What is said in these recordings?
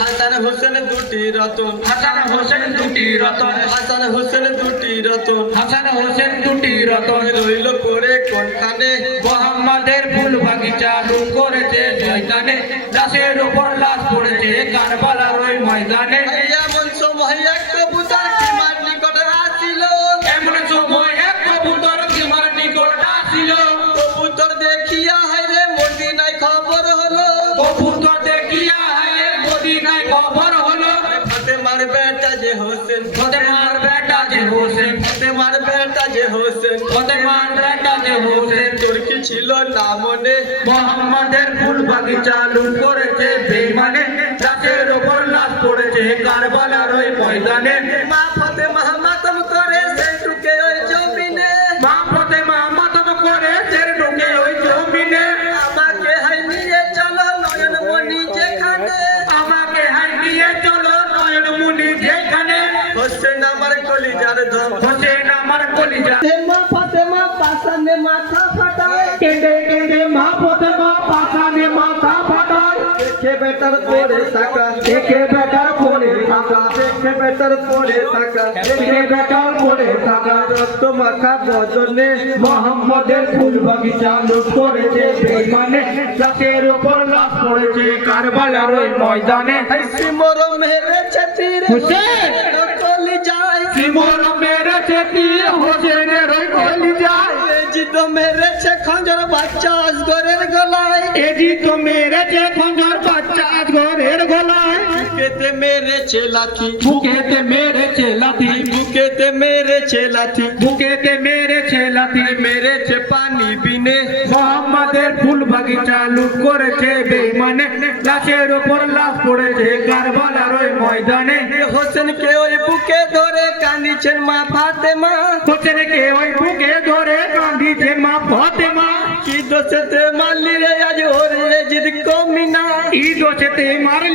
হোসেন দুটি রতন। হাসান হোসেন দুটি রতন। হাসান হোসেন দুটি রতন। হাসান হোসেন দুটি রতন। রইল করে কোনখানে? মোহাম্মদের ফুল বাগিচা লুট করেছে জয়দানে দাসের উপর লাশ পড়েছে কারবালার ওই ময়দানে সময় এক কবুতর সীমার নিকটে আসিল। এমন সময় এক কবুতর সীমার নিকট আসিল। কবুতর দেখিয়া হাইরে মদিনায় খবর হলো। কবুতর দেখিয়া মদিনায় খবর হলো। ফাতেমার বেটা যে হোসেন। ফতেমার বেটা যে হোসেন। ফাতেমার বেটা যে হোসেন। ফতেমার বেটা যে হোসেন। তোর কি ছিল না মনে। মোহাম্মদের ফুল বাগিচা লুট করেছে বেইমানে। দাসের উপর লাশ পড়েছে কারবালার ওই ময়দানে। মা ফাতেমা মাতম করে মাথা ফাটায় কেঁদে কেঁদে মা ফতেমা পাখানে মাথা ফাটায় দেখে বেটার পরে থাকা। দেখে বেটার পড়ে থাকা। দেখে বেটার পরে থাকা। দেখে বেটার পড়ে থাকা। রক্ত মাখা বদনে। মোহাম্মদের ফুল বাগিচা করেছে বেইমানে। লাশের উপর লাশ পড়েছে কারবালার ওই ময়দানে। সিমর মেরেছে তীরে। হোসেন! যায় সিমর মেরেছে তীর হোসেনের ওই কলিজায়। জিদ মেরেছে খঞ্জর বাচ্চা আসগরের গলায়। এজি তো মেরেছে খঞ্জর বাচ্চা ঘরের গলায়। বুকেতে মেরেছে লাথি বুকেতে মেরেছে লাথি বুকেতে মেরেছে লাথি বুকেতে মেরেছে লাথি মেরেছে পানি বিনে। মোহাম্মদের ফুল বাগিচা লুট করেছে বেইমানে। লাশের উপর লাশ পড়েছে কারবালার ওই ময়দানে। হোসেনকে ওই বুকে ধরে কান্দিছেন মা ফাতেমা। হোসেনকে ওই বুকে ধরে কান্দিছে মা ফতেমা। কি দোষেতে মারলি রে আজ ওরে জিদ কমি? মারে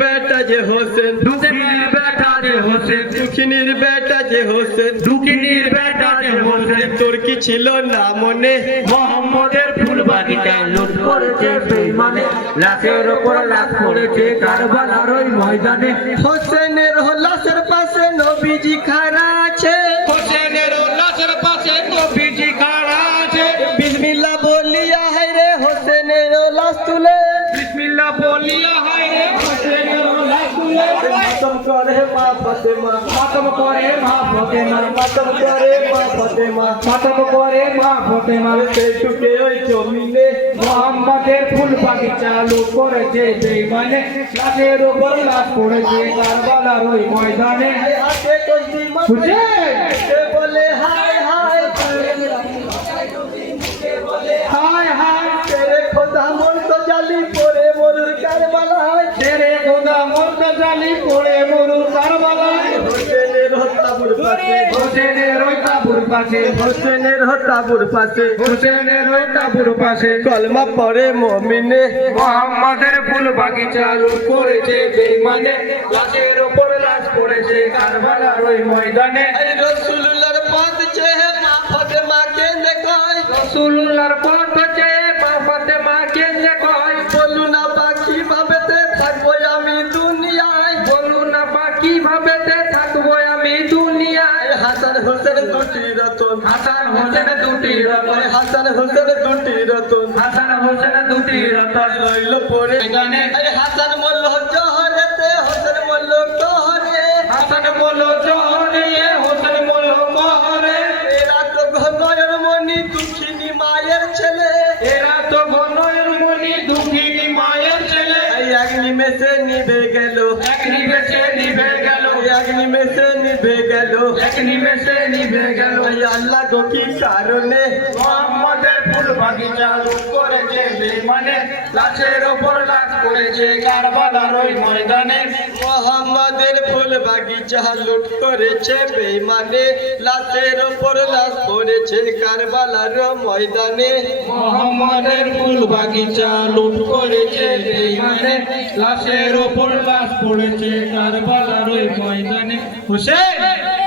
বেটা যে হোসেন দুঃখিনীর বেটা রে হোসেন দুঃখিনীর বেটা যে হোসেন দুঃখিনীর বেটা রে হোসেন তোর কি ছিল না মনে মোহাম্মদের ফুল বাগিচা লুট করেছে বেইমানে লাশের উপর লাশ পড়েছে কারবালার ওই ময়দানে। হোসেনের লাশের পাশে নবীজি খারা আছে। ফাতেমা। মাতম করে মা ফতেমা। মাতম করে মা ফাতেমা। মাতম করে মা ফতেমা। সেটুকে ওই জমিনে। মোহাম্মদের ফুল বাগিচা লুট করেছে বেইমানে। লাশের উপর লাশ পড়েছে কারবালার ওই ময়দানে। হুসেন! বলে হায় হোসেনের ওই তাবুর পাশে। হোসেনের হতাবুর পাশে। কলমা পরে মমিনে। মোহাম্মদের ফুল বাগিচা লুট করেছে বেইমানে। লাশের উপর লাশ পড়েছে কারবালার ওই ময়দানে। রসুল্লার পথ চেহে মা ফাতেমাকে দেখায়। রসুল্লাহর পথ রতন হাসান হোসেন দুটি রতন। হাসান হোসেন দুটি রতন। হাসান হোসেন দুটি রতন। রইল পরে গানে। আরে হাসান বলল জহরেতে হোসেন বলল কহরে হাসান বলো জহরে। হোসেন বলো মহরে। এরা তো ঘনয়ন মনি দুঃখিনী মায়ের ছেলে। এরা তো ঘনয়ের মনি দুঃখিনী মায়ের ছেলে। এক নিমেষে নিভে গেল। এক নিমেষে নিভে এক নিমেষে নিভে গেল। এক নিমেষে নিভে গেল। আল্লাহ গো কি কারণে মোহাম্মদের ফুল বাগিচা লুট করেছে বেমানে লাশের ওপর লাশ করেছে কারবালার ওই ময়দানে। মোহাম্মদের ফুল বাগিচা লুট করেছে বেইমানে, লাশের ওপর লাশ পড়েছে কারবালার ময়দানে। মোহাম্মদের ফুল বাগিচা লুট করেছে বেইমানে, লাশের ওপর লাশ পড়েছে কারবালার ময়দানে। হুসেন!